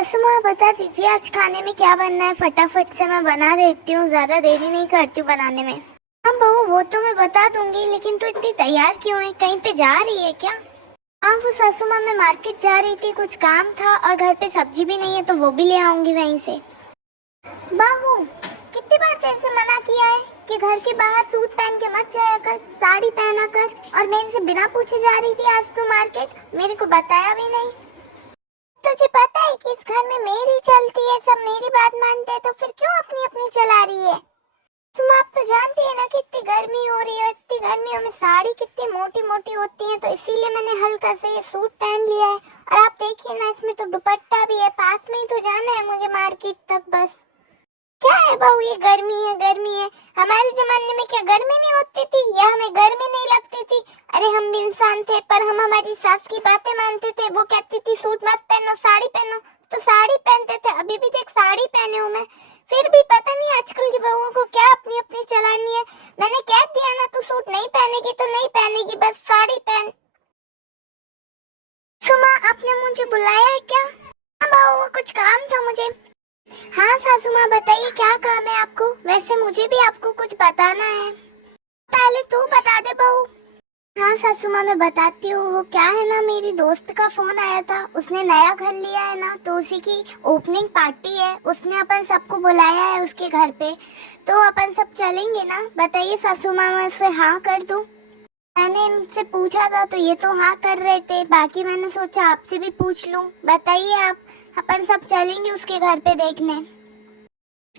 सासू माँ बता दीजिए आज खाने में क्या बनना है। फटाफट से मैं बना देती हूँ, ज्यादा देरी नहीं करती हूँ बनाने में। हाँ बहू, वो तो मैं बता दूंगी, लेकिन तू इतनी तैयार क्यों है? कहीं पे जा रही है क्या? हाँ वो सासू माँ, मैं मार्केट जा रही थी, कुछ काम था और घर पे सब्जी भी नहीं है तो वो भी ले आऊंगी वहीं से। बहू, कितनी बार तेरे से मना किया है कि घर के बाहर सूट पहन के मत जाया कर, साड़ी पहना कर। और मेरे से बिना पूछे जा रही थी आज तू मार्केट, मेरे को बताया भी नहीं। तुझे पता है कि इस घर में मेरी चलती है, सब मेरी बात मानते हैं, तो फिर क्यों अपनी अपनी चला रही है? तुम आप तो जानती है ना कि इतनी गर्मी हो रही है, इतनी गर्मियों में साड़ी कितनी मोटी मोटी होती है, तो इसीलिए मैंने हल्का से ये सूट पहन लिया है। और आप देखिए ना, इसमें तो दुपट्टा भी है, पास में ही तो जाना है मुझे मार्केट तक बस। क्या है बहू, ये गर्मी है गर्मी है। हमारे जमाने में क्या गर्मी नहीं होती थी या हमें गर्मी नहीं लगती थी? अरे हम भी इंसान थे, पर हम हमारी सास की बातें मानते थे। वो कहती थी सूट मत पहनो, साड़ी पहनो, तो साड़ी पहनते थे। अभी भी देख साड़ी पहने हूँ मैं। फिर भी पता नहीं आजकल की बहुओं को क्या अपनी अपनी चलानी है। मैंने कह दिया ना, तू सूट नहीं पहनेगी तो नहीं पहनेगी, बस साड़ी पहन। सुमा, आपने मुझे बुलाया है क्या? हाँ बहू, कुछ काम था मुझे। हाँ सासू माँ, बताइए क्या काम है आपको? वैसे मुझे भी आपको कुछ बताना है। पहले तू बता दे बहू। हाँ सासू माँ, मैं बताती हूँ। वो क्या है ना, मेरी दोस्त का फोन आया था, उसने नया घर लिया है ना, तो उसी की ओपनिंग पार्टी है। उसने अपन सबको बुलाया है उसके घर पे, तो अपन सब चलेंगे ना? बताइए सासू माँ, मैं उसे हाँ कर दूँ? मैंने इनसे पूछा था तो ये तो हाँ कर रहे थे, बाकी मैंने सोचा आपसे भी पूछ लूं। बताइए आप, अपन सब चलेंगे उसके घर पे देखने।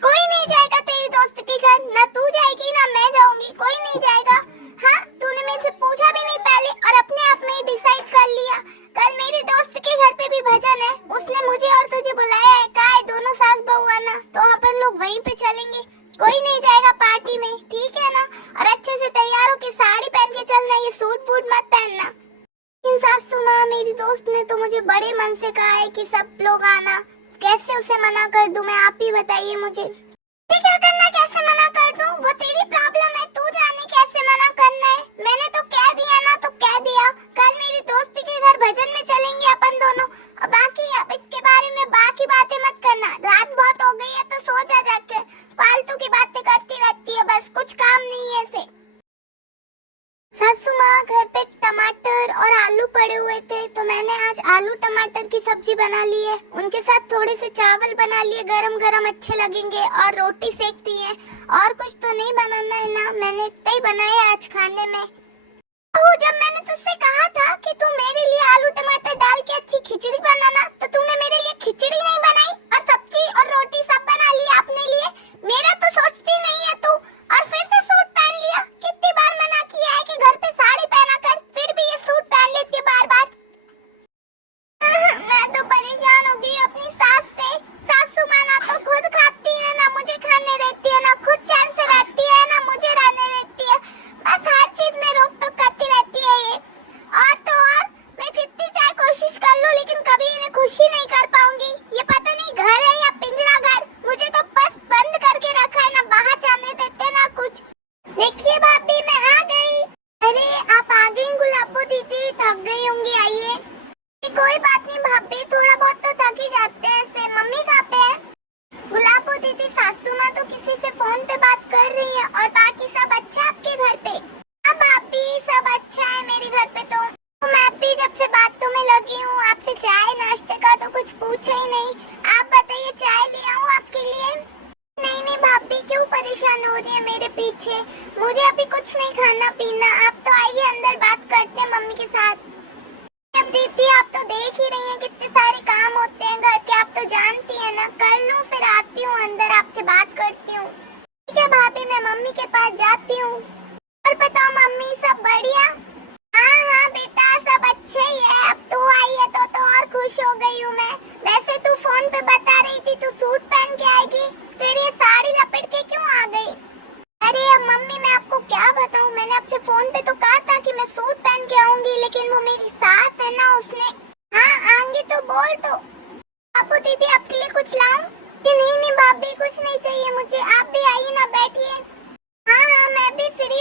कोई नहीं जाएगा तेरी दोस्त के घर, ना तू जाएगी ना मैं जाऊंगी, कोई नहीं जाएगा। हाँ, तूने मेरे से पूछा भी नहीं पहले और अपने आप में ही डिसाइड कर लिया। कल मेरी दोस्त के घर पे भी भजन है, उसने मुझे और तुझे बुलाया है। कहा है दोनों सास बहू आना, तो अपन लोग वहीं पे चलेंगे। कोई नहीं जाएगा पार्टी में, ठीक है ना? और अच्छे से तैयार होके साड़ी पहन के चलना, ये सूट फूट मत पहनना। इन सासू माँ, मेरी दोस्त ने तो मुझे बड़े मन से कहा है कि सब लोग आना। कैसे उसे मना कर दूं मैं, आप ही बताइए मुझे। क्या करना, कैसे मना कर दूं? वो तेरी प्रॉब्लम है, तू जाने कैसे मना करना है। मैंने तो कह दिया ना, तो कह दिया। कल मेरी दोस्त के घर भजन में चलेंगे अपन दोनों। और बाकी अब इसके बारे में बाकी बातें मत करना, रात बहुत हो गई है तो सो जा जाके। फालतू की बातें करती रहती है, बस कुछ काम नहीं है ऐसे। सासू माँ, घर पे टमाटर और आलू पड़े हुए थे, तो मैंने आज आलू टमाटर की सब्जी बना ली है। उनके साथ थोड़े से चावल बना लिए, गरम गरम अच्छे लगेंगे, और रोटी सेक दी है। और कुछ तो नहीं बनाना है ना, मैंने इतना ही बनाया आज खाने में। जब मैंने तुझसे कहा था कि तू मेरे लिए आलू टमाटर डाल के अच्छी खिचड़ी बनाना, तो तूने मेरे लिए खिचड़ी नहीं बनाई और सब्जी और रोटी सब बना लिया अपने लिए। मेरा तो सोचती नहीं है तू, और फिर से सूट पहन लिया। कितनी बार मना किया है कि घर पे साड़ी पहना कर, फिर भी ये सूट पहन लेती है बार बार। मैं तो परेशान हो गई अपनी सास से। सासू माँ ना तो खुद खाती है, ना मुझे खाने देती है, ना खुद चैन से रहती है, ना मुझे रहने देती है। बस हर चीज में रोक टोक करती रहती है ये। और तो और, मैं जितनी चाहे कोशिश कर लूं, लेकिन कभी इन्हें खुशी नहीं कर पाऊंगी। ये पता नहीं घर है या पिंजरा घर, मुझे तो बस बंद करके रखा है, ना बाहर जाने देते ना कुछ। देखिए भाभी, मैं आ गई। अरे आप आ गई गुलाबो दीदी, थक गई होंगी, आइए। कोई बात नहीं भाभी, थोड़ा बहुत तो थक ही जाते हैं ऐसे। मम्मी कहाँ पे है? गुलाबो दीदी, सासू माँ तो किसी से फोन पे बात कर रही है, और बाकी सब अच्छा आपके घर पे? हाँ भाभी, सब अच्छा है मेरे घर पे। तो मैं भी जब से बातों में लगी हूँ, आपसे चाय नाश्ते का तो कुछ पूछा ही नहीं। आप बताइए, चाय ले आऊँ आपके लिए? नहीं नहीं भाभी, क्यों परेशान हो रही है मेरे पीछे? मुझे अभी कुछ नहीं खाना पीना। आप तो आइए अंदर, बात करते हैं मम्मी के साथ। अब दीदी, आप तो देख ही रही हैं कितने सारे काम होते हैं घर के, आप तो जानती हैं ना। कर लूँ, फिर आती हूँ अंदर, आपसे बात करती हूँ। ठीक है भाभी, मैं मम्मी के पास जाती हूँ। और बताओ मम्मी, सब बढ़िया? हाँ हाँ बेटा, सब अच्छे ही है। अब तू आई है तो और खुश हो गई हूँ मैं। वैसे तू फोन पे बता रही थी तू सूट पहन के आएगी, फिर ये साड़ी लपेट के क्यों आ गई? अरे अब मम्मी, मैं आपको क्या बताऊं, मैंने आपसे फोन पे तो कहा था कि मैं सूट पहन के आऊंगी, लेकिन वो मेरी सास है ना, उसने। हाँ आऊंगी तो बोल तो। आपको दीदी आपके लिए कुछ लाऊं? नहीं नहीं भाभी, कुछ नहीं चाहिए मुझे, आप भी आइए ना, बैठिए। हाँ हाँ, मैं भी फ्री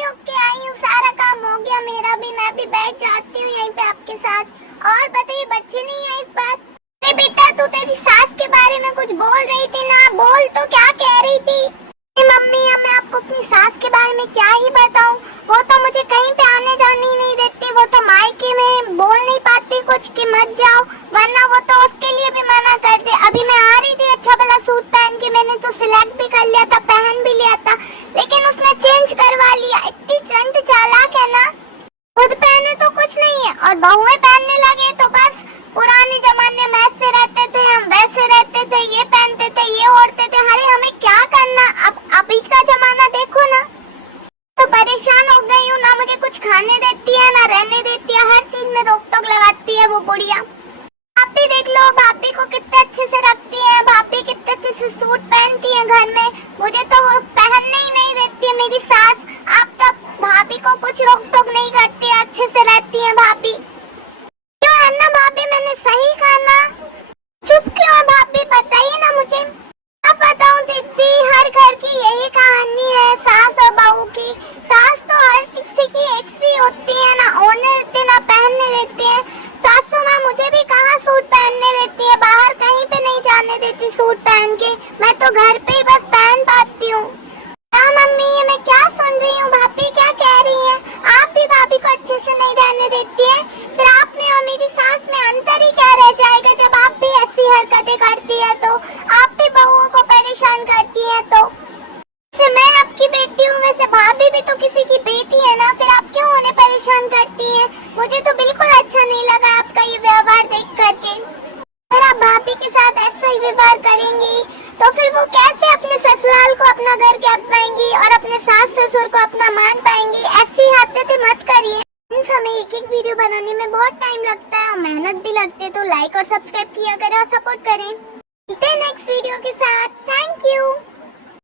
रहने देती सूट पहन के, मैं तो घर पे ही बस पहन पाती हूँ। हाँ मम्मी, ये मैं क्या सुन रही हूँ? भाभी क्या कह रही हैं? आप भी भाभी को अच्छे से नहीं रहने देती हैं, फिर आप में और मेरी सास में अंतर ही क्या रह जाएगा जब आप भी ऐसी हरकतें करती है तो, आप भी बहुओं को परेशान करती हैं तो। वैसे मैं आपकी बेटी हूँ, वैसे भाभी भी तो किसी की बेटी है ना, फिर आप क्यों उन्हें परेशान करती हैं? मुझे तो बिल्कुल अच्छा नहीं लगा आपका ये व्यवहार देख करके। अगर आप भाभी के साथ ऐसा ही व्यवहार करेंगी तो फिर वो कैसे अपने ससुराल को अपना घर कह पाएंगी और अपने सास ससुर को अपना मान पाएंगी? ऐसी हरकतें मत करिए। हमें एक एक वीडियो बनाने में बहुत टाइम लगता है और मेहनत भी लगती है, तो लाइक और सब्सक्राइब किया करें और सपोर्ट करें। मिलते हैं नेक्स्ट वीडियो के साथ।